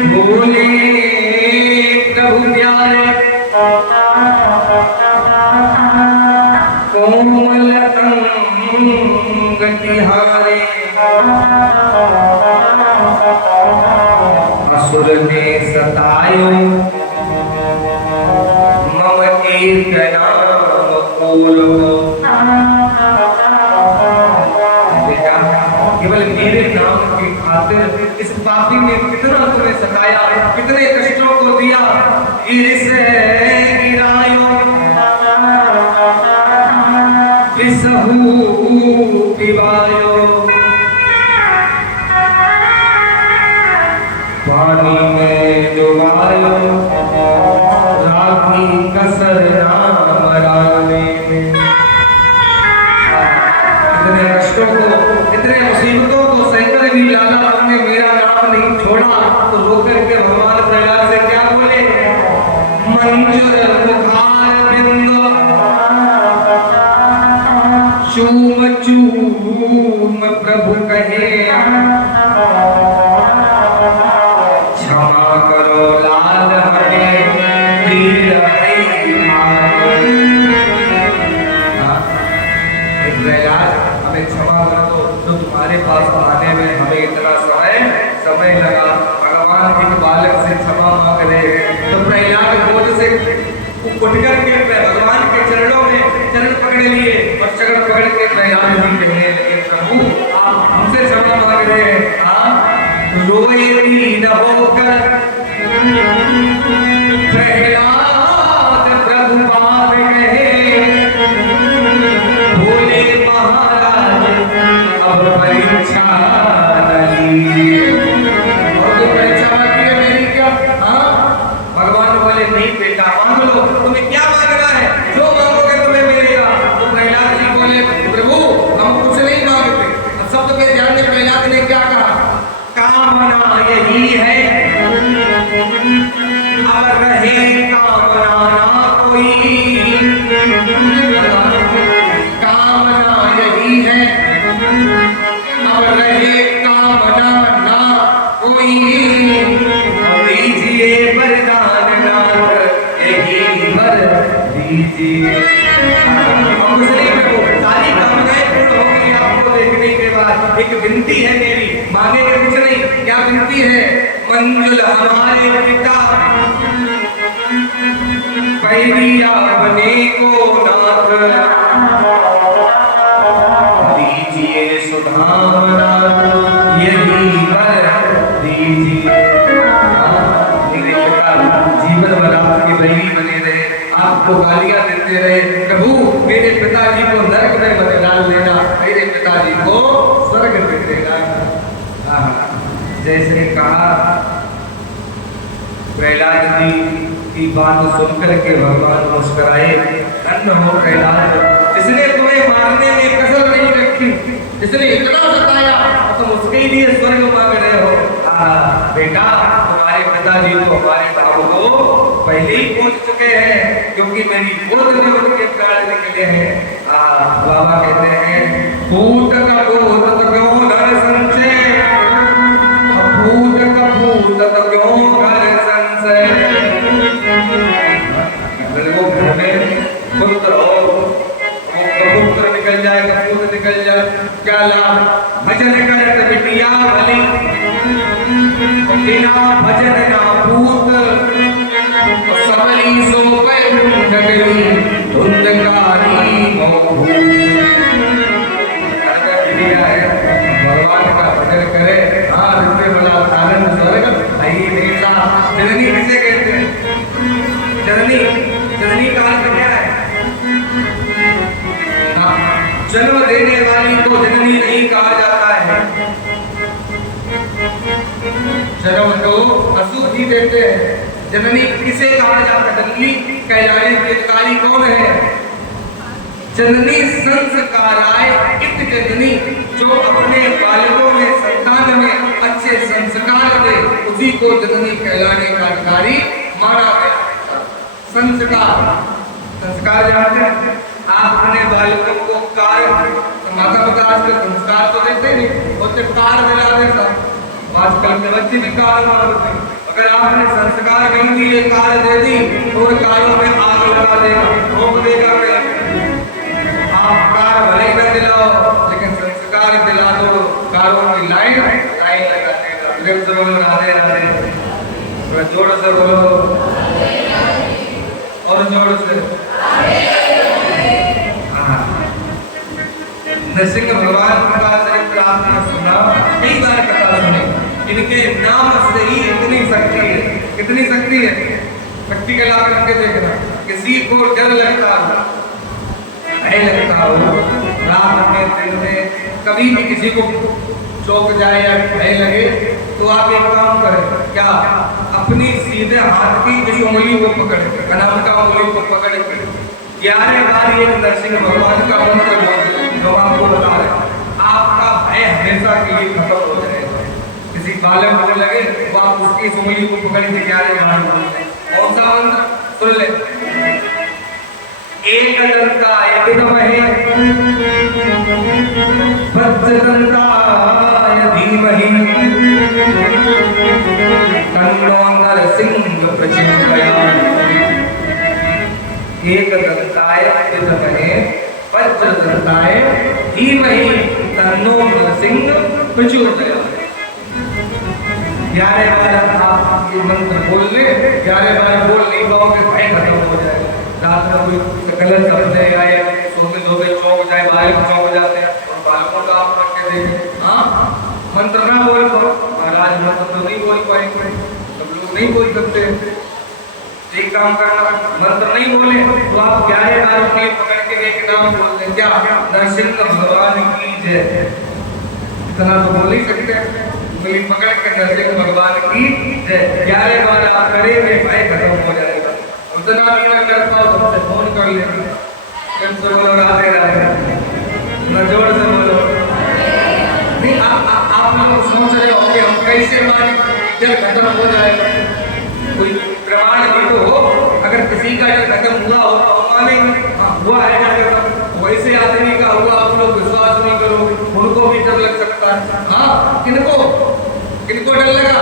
बोले, प्रभु प्यारे कोमल अंग तिहारे, असुर ने सतायो मम एक नाम पूर्व। केवल मेरे नाम की खातिर इस पापी ने कितना तुम्हें सताया, कितने कष्टों को दिया। ईर्ष गिरायो विसहु पिवायो, पानी में डुबायो राखी कसर नाम डालने में। इतने कष्टों को, इतने मुसीबतों को सहकर भी लाला तुमने मेरा नाम नहीं छोड़ा। तो रोकर के भगवान प्रहलाद से क्या बोले? मंजूर मुखार बिंदु चूम चूम प्रभु कहे, क्षमा करो लाल हमें पीर है मारे। प्रहलाद हमें क्षमा कर दो, तो तुम्हारे पास आने में हमें इतना समय लगा। भगवान एक बालक से क्षमा मांग रहे। तो प्रहलाद गोद से उठ करके भगवान के चरणों में चरण पकड़ लिए और चरण पकड़ के प्रहलाद जी कहने लगे, प्रभु आप हमसे क्षमा मांग रहे हैं। हाँ, रोए दीन होकर प्रहलाद प्रभु बात कहे, बोले महाराज अब परीक्षा न लीजिए। और तो परीक्षा बाकी है मेरी क्या? हाँ, भगवान बोले नहीं बेटा मांग लो, तुम्हें क्या मांगना है, जो मांगोगे तुम्हें मिलेगा। तो प्रहलाद जी बोले, प्रभु हम कुछ नहीं मांगते। अब शब्द के ध्यान में प्रहलाद ने क्या कहा? कामना यही है अब रहे कामना ना कोई, कामना यही है अब रहे कामना ना कोई, दीजिए वरदान नाथ यही वर दीजिए। सारी कामनाएं पूर्ण हो गई आपको देखने के बाद। एक विनती है मेरी, मांगेंगे कुछ नहीं, क्या विनती है? मंजुल हमारे पिता कैरिया बने को नाथ, दीजिए सुधामना यही वर दीजिए। जीवन भर आपके वही बने रहे, आपको गालियां देते रहे। प्रभु मेरे पिताजी को नरक में मत डाल देना, मेरे पिताजी को स्वर्ग में देना। जैसे कहा प्रहलाद जी की बात सुनकर के भगवान मुस्कुराए। धन्य हो प्रहलाद, जिसने तुम्हें मारने में कसर नहीं रखी, जिसने इतना सताया, तुम उसके लिए स्वर्ग मांग रहे हो। बेटा तुम्हारे पिताजी तो हमारे भाव को पहले ही पूछ चुके हैं, क्योंकि मेरी गोद में उनके प्राण निकले हैं। बाबा कहते हैं भूत का भूत क्यों घर संचय, भूत का भूत क्यों घर संचय। वो घर में पुत्र हो, पुत्र निकल जाए, कपूत निकल जाए, क्या लाभ? भजन करत बिटिया भली, बिना भजन ना पूत सबली सो पे मुंडली धुंधकारी भगवान का भजन करे। हाँ इससे बड़ा आनंद स्वर्ग आई देता। जननी किसे कहते हैं? जननी, जननी का अर्थ क्या है? जन्म देने वाली को जननी नहीं कहा जाता है। जन्म तो असुर जी देते हैं। जननी किसे कहा जाता है? जननी कहलाने की अधिकारी कौन है? जननी संस्काराय इत जननी, जो अपने बालकों में संतान में अच्छे संस्कार दे, उसी को जननी कहलाने का अधिकारी माना गया। संस्कार, संस्कार जानते हैं आप? अपने बालकों को कार्य, माता पिता आजकल संस्कार तो देते नहीं, उससे कार दिला देता। आजकल के बच्चे भी कार मांगते हैं। अगर आपने संस्कार नहीं दिए, कार दे दी तो कारों में आग लगा देगा, रोक देगा। आप कार भले कर दिलाओ, लेकिन संस्कार दिला दो, कारों की लाइन लगा देगा। प्रेम से बोलो राधे राधे, थोड़ा जोर से बोलो और जोर से। नरसिंह भगवान का चरित्र आपने सुना, कई बार कथा सुनी। इनके नाम से ही इतनी शक्ति है। कितनी शक्ति है? शक्ति का लाभ करके देखना। किसी को डर लगता हो, भय लगता हो, रात में दिन में कभी भी किसी को चौंक जाए या भय लगे, तो आप एक काम करें। क्या? अपनी सीधे हाथ की इस उंगली को पकड़ के, अनामिका उंगली को पकड़ के 11 बार ये नरसिंह भगवान का मंत्र बोलो, जो आपको बता रहे। आपका भय हमेशा के लिए खत्म हो जाएगा। किसी बालक को लगे तो आप उसकी उंगली को पकड़ के 11 बार बोलते हैं। कौन सा मंत्र? सुन ले। एकदंताय विद्महे वज्रदंताय धीमहि तन्नो नरसिंह प्रचोदयात्। एकदंताय विद्महे वज्रदंताय धीमहि तन्नो नरसिंह प्रचोदयात्। 11 बार आप ये मंत्र बोल ले। 11 बार बोल नहीं पाओगे, भय खत्म हो जाएगा। रात में कोई गलत सपने आए, सोते सोते चौंक जाए, बालक चौंक जाते हैं, और बालकों का आप रख के देखें। हाँ, मंत्र ना बोल पाओ, महाराज मंत्र तो नहीं बोल पाएंगे, सब लोग नहीं बोल सकते। एक काम करना, मंत्र नहीं बोले तो आप 11 बार उंगली पकड़ के एक नाम बोल दें। क्या? नरसिंह भगवान की जय। इतना तो बोल ही सकते हैं। उंगली पकड़ के नरसिंह भगवान की जय 11 बार आप करेंगे, भय खत्म हो जाएगा। उतना भी ना कर पाओ तो हमसे फोन कर लेना। प्रेम से बोलो राधे राधे, ना जोर से बोलो। नहीं, आप लोग सोच रहे हो कि हम कैसे माने जब खत्म हो जाएगा? कोई प्रमाण भी तो हो। अगर किसी का जब खत्म हुआ हो तो मानेंगे। हुआ है ना खत्म, वैसे आदमी का हुआ आप लोग विश्वास नहीं करोगे, उनको भी डर लग सकता है। हाँ, किनको किनको डर लगा?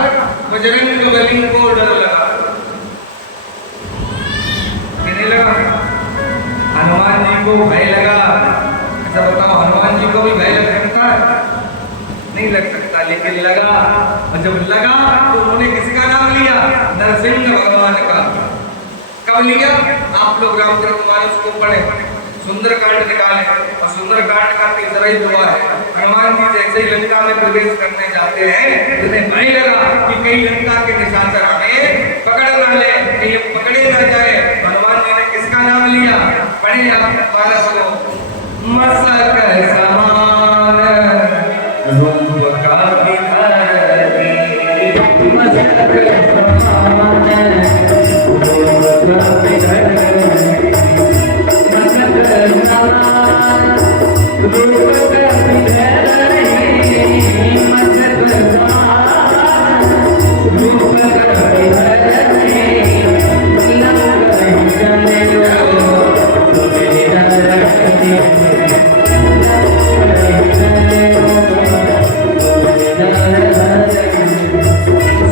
बजरंगबली को डर लगा। लगा हनुमान जी को भय लगा। अच्छा बताओ, हनुमान जी को भी भय लग सकता है? नहीं लग सकता, लेकिन लगा। और जब लगा तो उन्होंने किसका नाम लिया? नरसिंह भगवान का। कब लिया? आप लोग रामचरितमानस को पढ़े, सुंदरकांड निकाले, और सुंदरकांड का तीसरा ही दुआ है। हनुमान जी जैसे ही लंका में प्रवेश करने जाते हैं, उन्हें भय लगा कि कहीं लंका के निशाचर हमें पकड़ ना ले, कहीं पकड़े ना जाए। हनुमान जी ने किसका नाम लिया? पढ़े आप मानस को। मसक समान रूप का बिहारी, मसक समान रूप का बिहारी, मसक समान रूप का बिहारी, मसक समान रूप का Bihari.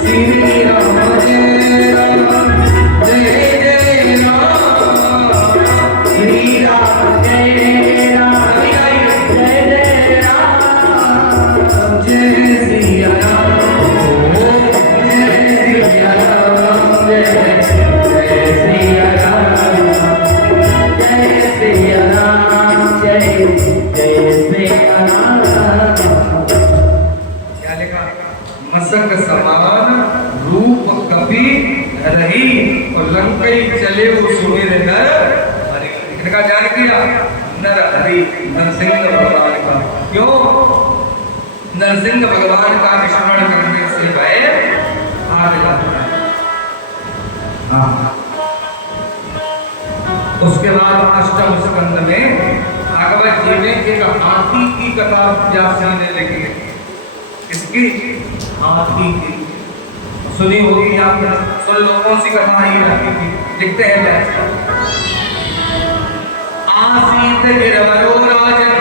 Jai Ram, Jai Ram, Jai Ram, मस्तक समान रूप कपि रही और लंकई चले वो सुमिर नर हरि। इनका ध्यान किया नर हरि नरसिंह भगवान का। क्यों? नरसिंह भगवान का स्मरण करने से भय भाग जाता है। हाँ। उसके बाद अष्टम स्कंद में भागवत जी में एक हाथी की कथा व्यास जी ने लिखी है। इसकी हाथी की सुनी होगी आपने, सुन लो कौन सी कथा आई हाथी की। लिखते हैं व्यास आसीत गिरवरो राजन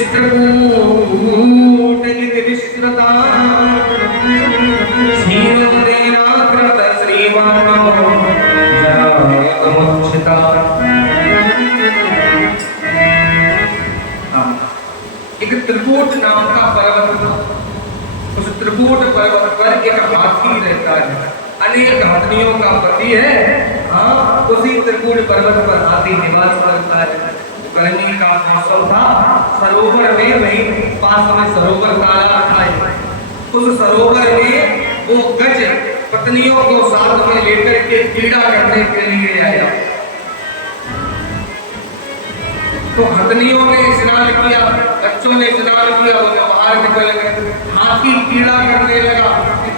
स्त्रकूट विस्तृता क्षीरोदेनाकृत श्रीमानो जनायतमुच्छिता। एक त्रिकूट नाम का पर्वत था। उस त्रिकूट पर्वत पर एक हाथी रहता है, अनेक हाथियों का पति है। हाँ, उसी त्रिकूट पर्वत पर हाथी निवास करता है। गर्मी का मौसम था, सरोवर में वही पास में सरोवर तालाब था। उस सरोवर में वो गज पत्नियों को साथ में लेकर के क्रीड़ा करने के लिए आया। तो हथनियों ने स्नान किया, बच्चों ने स्नान किया, वो बाहर निकल गए। हाथी कीड़ा करने लगा।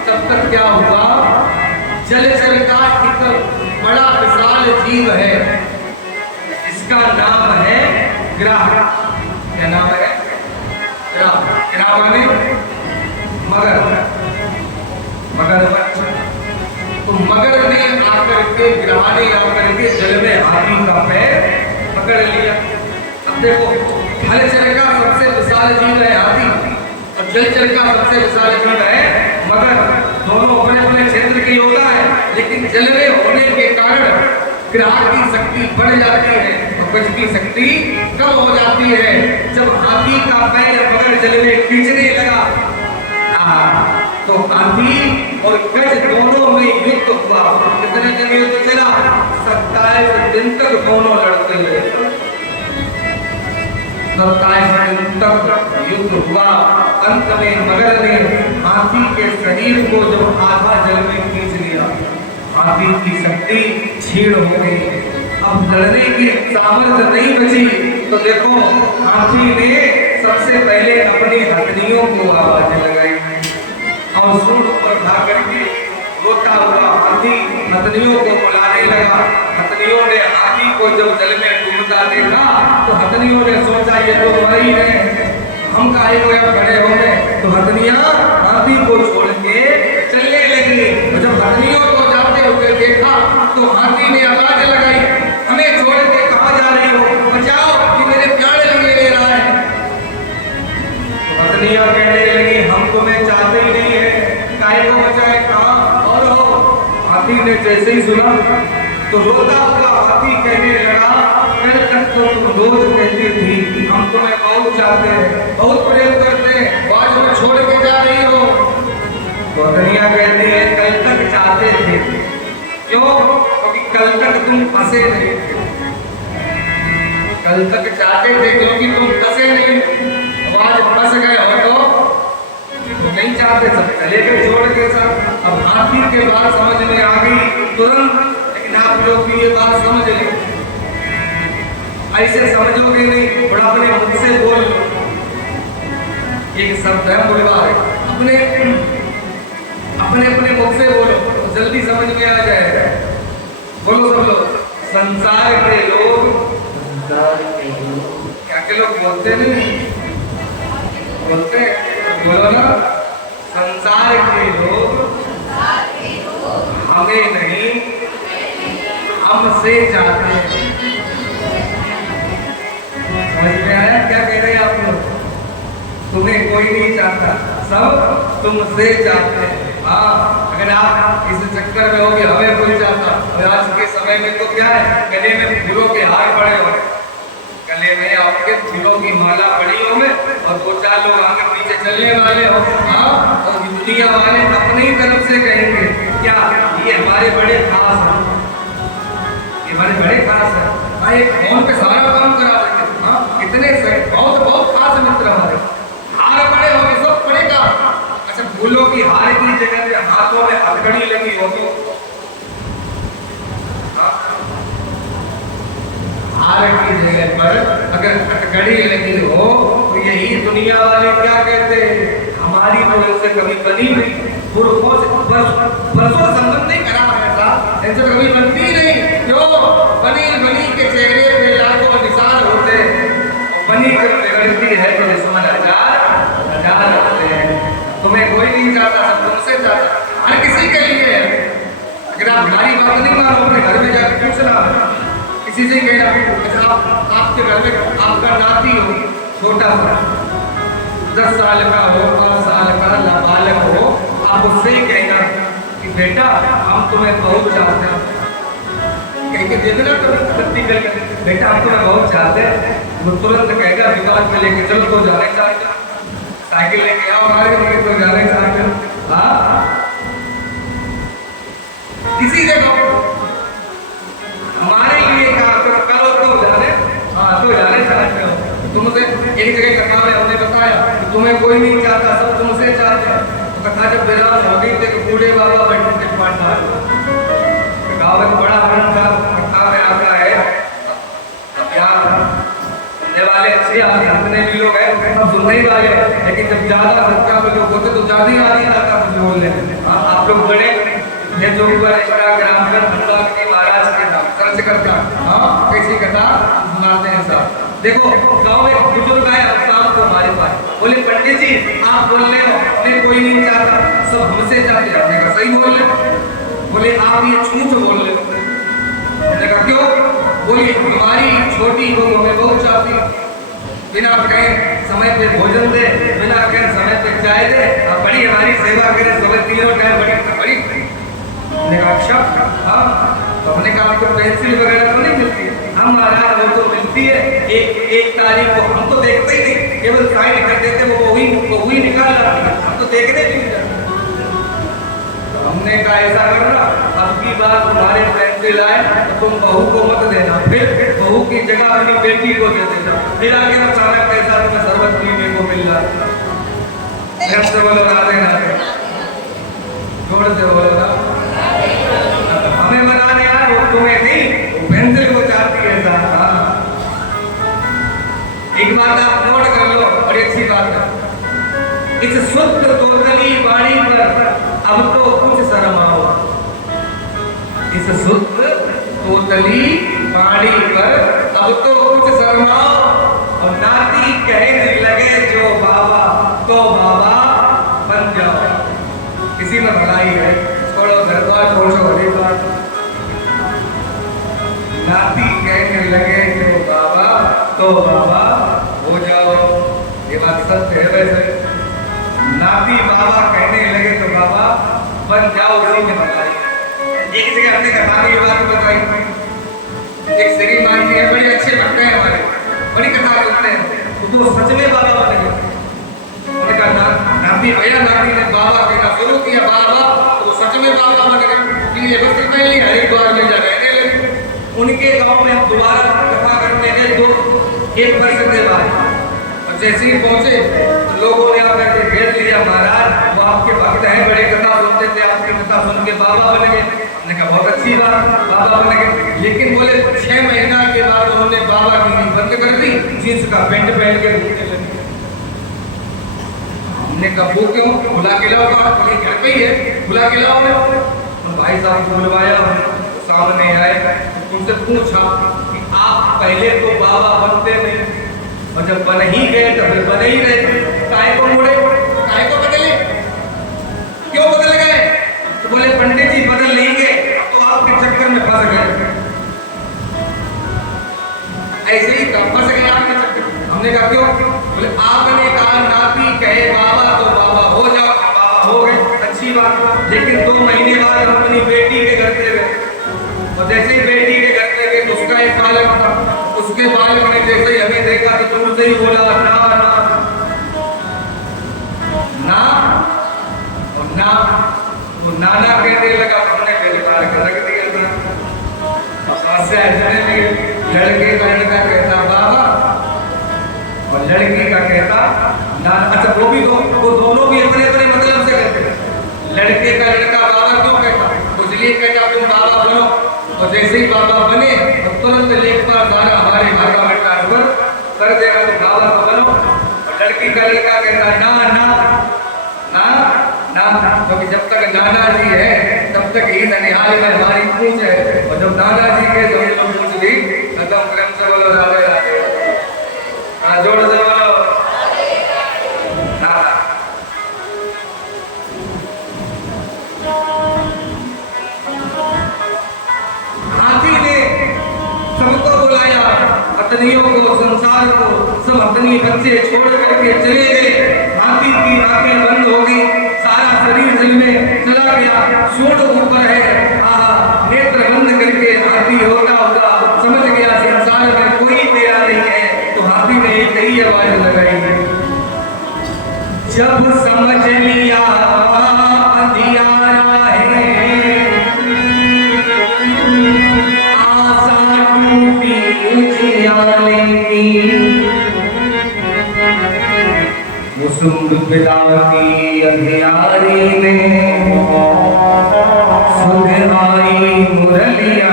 तब तक क्या हुआ, जलचर का एक बड़ा विशाल जीव है, इसका नाम है ग्राह। क्या नाम है? ग्राह। ग्राह माने मगर, मगरमच्छ। तो मगर ने आकर के, ग्राह ने आकर के जल में हाथी का पैर पकड़ लिया। देखो, जलचर का सबसे विशाल जीव है हाथी और जलचर का सबसे विशाल जीव है मगर। दोनों अपने अपने क्षेत्र के योद्धा है, लेकिन जल में होने के कारण ग्राह की शक्ति बढ़ जाती है और गज की शक्ति कम हो जाती है। जब हाथी का पैर मगर जल में खींचने लगा तो हाथी और गज दोनों में युद्ध हुआ। कितने दिन युद्ध चला? 27 दिन तक दोनों लड़ते हुए। 27 दिन तक युद्ध हुआ। अंत में मगर ने हाथी के शरीर को जब आधा जल में खींच लिया, हाथी की शक्ति क्षीण हो गई। अब लड़ने की सामर्थ्य नहीं बची। तो देखो, हाथी ने सबसे पहले अपनी हथनियों को आवाज लगाई और सूंड पर उठा करके रोता हुआ हाथी हथनियों को बुलाने लगा। हथनियों ने हाथी को जब जल में डूबता देखा तो हथनियों ने सोचा ये तो मर ही गए, हम काहे को यहाँ खड़े हो गए। तो हथनियां हाथी को छोड़ के चलने लगी। जब हथनियों को जाते हुए देखा तो हाथी ने आवाज लगाई, हमें छोड़ के कहाँ जा रही हो, बचाओ कि मेरे प्यारे लगने ले रहा है। तो हथनियां कहने लगी हम तुम्हें चाहते ही नहीं है, काहे को बचाए, कहाँ और हो। हाथी ने जैसे ही सुना तो रोता हुआ हाथी कहने लगा, कल तक तो तुम रोज कहती थी हम तुम्हें बहुत चाहते हैं, बहुत प्रेम करते हैं, आज में छोड़ के जा रही हो। तो हथनियां कहती है कल तक चाहते थे, क्यों? क्योंकि कल तक तुम फंसे नहीं थे। कल तक चाहते थे क्योंकि तुम फंसे नहीं, आज फंस गए हो तो नहीं चाहते, सब चले गए छोड़ के सब। अब हाथी के बात समझ में आ गई तुरंत, लेकिन आप लोग भी ये बात समझ लें, ऐसे समझोगे नहीं, बड़ा अपने मुख से बोल लो। एक शब्द है बुलवा है, अपने अपने मुख से बोलो तो जल्दी समझ में आ जाएगा। बोलो सब लोग, संसार के लोग, क्या के लोग बोलते नहीं, बोलते बोलो ना, संसार के लोग हमें नहीं हमसे चाहते हैं। समझ में आया क्या कह रहे हैं आप लोग? तुम्हें कोई नहीं चाहता, सब तुमसे चाहते हैं। हाँ, अगर आप इस चक्कर में होगे हमें कोई चाहता। और आज के समय में तो क्या है, गले में फूलों के हार पड़े हो, गले में आपके फूलों की माला पड़ी हो में, और दो चार लोग आगे पीछे चलने वाले हो। हाँ, और दुनिया वाले अपनी ही तरफ से कहेंगे क्या ये हमारे बड़े खास हैं, ये हमारे बड़े खास हैं। हाँ, एक फोन पे सारा काम करा देते। हाँ, कितने बहुत बहुत खास मित्र हमारे, हार पड़े हो सब पड़ेगा, कि हार की जगह पे हाथों में हथकड़ी लगी हो तो हार की जगह पर अगर हथकड़ी लगी हो तो यही दुनिया वाले क्या कहते हैं, हमारी तो इनसे कभी बनी नहीं, पुरखों से बरसों संबंध नहीं करा ऐसा, इनसे कभी बनती ही नहीं। क्यों? बनी बनी के चेहरे पे लाखों निशान होते हैं, बनी जब बिगड़ती है तो दुश्मन हजार होते हैं। तुम्हें कोई नहीं चाहता, सब तुमसे चाहता, हर किसी के लिए। अगर आप हमारी बात नहीं मानो, अपने घर में जाकर पूछना, किसी से कहना, अच्छा आपके घर में आपका नाती हो छोटा सा 10 साल का हो, 5 साल का नाबालग हो, आप उससे ही कहना कि बेटा हम तुम्हें बहुत चाहते हैं, कह के देखना कभी बेटा हम तुम्हें बहुत चाहते हैं, वो तुरंत कहेगा विकास में लेके चलो तो जाने चाहते, साइकिल लेके आओ हमारे लिए तो जाने चाहते। हाँ किसी जगह हमारे लिए करो तो जाने, हाँ तो जाने चाहते हो। तुमसे एक जगह कथा में हमने बताया कि तुम्हें कोई नहीं चाहता, सब तुमसे चाहते हैं। तो कथा जब विराम हो गई तो बूढ़े बाबा बैठे थे पाठशाला, गाँव में बड़ा आनंद था। कथा में आता है अब यहाँ सुनने वाले अच्छे आदमी, जितने भी लोग हैं सब सुनने ही वाले, लेकिन जब ज्यादा संख्या में लोग होते तो ज्यादा ही आदमी आता कुछ बोलने। आप लोग बड़े जो इंस्टाग्राम पर अनुराग जी महाराज के नाम सर्च करता, हाँ कैसी कथा सुनाते हैं साहब। देखो गांव में बुजुर्ग आए शाम को हमारे पास, बोले पंडित जी आप बोल रहे हो हमें कोई नहीं चाहता, सब हमसे चाहते हैं। हमने कहा सही बोल रहे। बोले आप ये झूठ बोल रहे हो। हमने कहा क्यों? बोली हमारी छोटी बहू हमें बहुत चाहती है, बिना कहे समय पे भोजन दे, बिना कहे समय पे चाय दे, और बड़ी हमारी सेवा करे, सुबह तीनों टाइम बड़ी। हमने कहा अच्छा, हाँ। तो हमने कहा आपको पेंसिल वगैरह तो नहीं मिलती है? हम महाराज वो तो मिलती है, एक तारीख को हम तो देखते ही नहीं, केवल साइन कर देते, वो हुई निकाल लाती है, हम तो देखने भी नहीं जाते। तो हमने कहा ऐसा करना, अब की बात तुम्हारे पेंसिल आए तो तुम बहू को मत देना, फिर बहू की जगह अपनी बेटी को दे देना, फिर आगे अचानक कैसा तुम्हें सर्वत पीने को मिल रहा है। से बोलो राधे राधे, जोड़ से बोलो ना, हमें बनाने यार, वो तुम्हें नहीं, वो पेंसिल को चाहती है साहब। एक बात आप नोट कर लो, बड़ी अच्छी बात है, इस शुद्ध तोतली वाणी पर अब तो कुछ शर्माओ, इस शुद्ध तोतली वाणी पर अब तो कुछ शर्माओ, और नाती कहने लगे जो बाबा तो बाबा बन जाओ। किसी में भलाई है, छोड़ो घर द्वार छोड़ो, हरी बात। नाती कहने लगे जो बाबा तो बाबा हो जाओ, ये बात सत्य है। वैसे नाती बाबा कहने लगे तो बाबा बन जाओ, उसी में भलाई। एक जगह हमने कथा की बात बताई, एक श्रीमान जी है, बड़े अच्छे भक्त हैं हमारे, बड़ी कथा सुनते हैं, तो सच में बाबा बन गए। उन्होंने कहा नाती भैया, नाती ने बाबा कहना शुरू किया, बाबा तो सच में बाबा बन गए। ये बस इतना ही, हरिद्वार में जा रहने लगे। उनके गांव में हम दोबारा कथा करने गए तो 1 वर्ष के बाद, और जैसे ही पहुंचे तो लोगों ने आकर के घेर लिया, महाराज वो आपके भक्त हैं, बड़े कथा सुनते थे, आपकी कथा सुन के बाबा बन गए। हमने कहा बहुत अच्छी बात, बाबा बन गए, लेकिन बोले 6 महीना के बाद उन्होंने बाबा की बंद कर दी, जींस का पेंट पहन के घूमने लगे। हमने कहा वो क्यों? बुला के लाओ, घर पे ही है, बुला के लाओ। भाई साहब को बुलवाया, सामने आए, उनसे पूछा कि आप पहले तो बाबा बनते नहीं, और जब बन ही गए तो फिर बने ही रहे, काहे को मुड़े, काहे को बदले, क्यों बदल गए? तो बोले पंडित जी बदल नहीं गए, तो आपके चक्कर में फंस गए, ऐसे ही फंस गए आपके चक्कर। हमने कहा क्यों? बोले आपने कहा नाती कहे बाबा तो बाबा हो जाओ, बाबा हो गए, अच्छी बात, लेकिन 2 महीने बाद हम अपनी बेटी के घर से गए, और जैसे ही बेटी के घर में गए तो उसका एक बालक था, उसके बालक ने जैसे ही हमें देखा तो दूर से ही बोला ना ना ना, और ना वो नाना कहने लगा, हमने पहले बार कर रख दिया था। समस्या ऐसे में लड़के का लड़का कहता बाबा, और लड़की का कहता नाना। अच्छा वो दोनों भी अपने अपने मतलब से कहते हैं, कहता तुम बाबा बनो, और जैसे ही बाबा बने तो तुरंत लेखपाल सारा हमारे भागा में ट्रांसफर कर देगा, तुम बाबा तो बनो। और लड़की का लड़का कहता ना ना ना ना, क्योंकि जब तक नाना जी है तब तक ही ननिहाल में हमारी पूछ है, और जब दादाजी के तो ये लोग पूछ भी खत्म, क्रम से बोलो राधे राधे। जोड़ से बोलो ना। हाथी ने सबको बुलाया, अतनियों को, संसार को, सब अतनी बच्चे छोड़ करके चले गए। हाथी की आंखें बंद हो गई, सारा शरीर जल में चला गया, सूंड ऊपर है। नेत्र बंद करके हाथी होता होता समझ गया संसार में कोई मेरा नहीं है, तो हाथी ने एक ही आवाज लगाई, जब समझ लिया अंधियारा है, आशा टूटी उजियारे की, कुसुम विदा की अंधियारी में, सुध आई मुरलिया।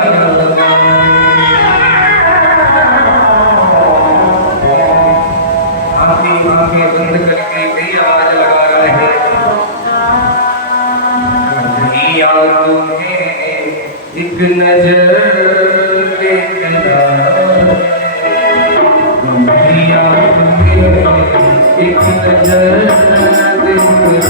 हाथी आंखें बंद करके कई आवाज लगा रहे हैं, कन्हैया तुम्हें एक नजर देखना, कन्हैया तुम्हें एक नजर देखना।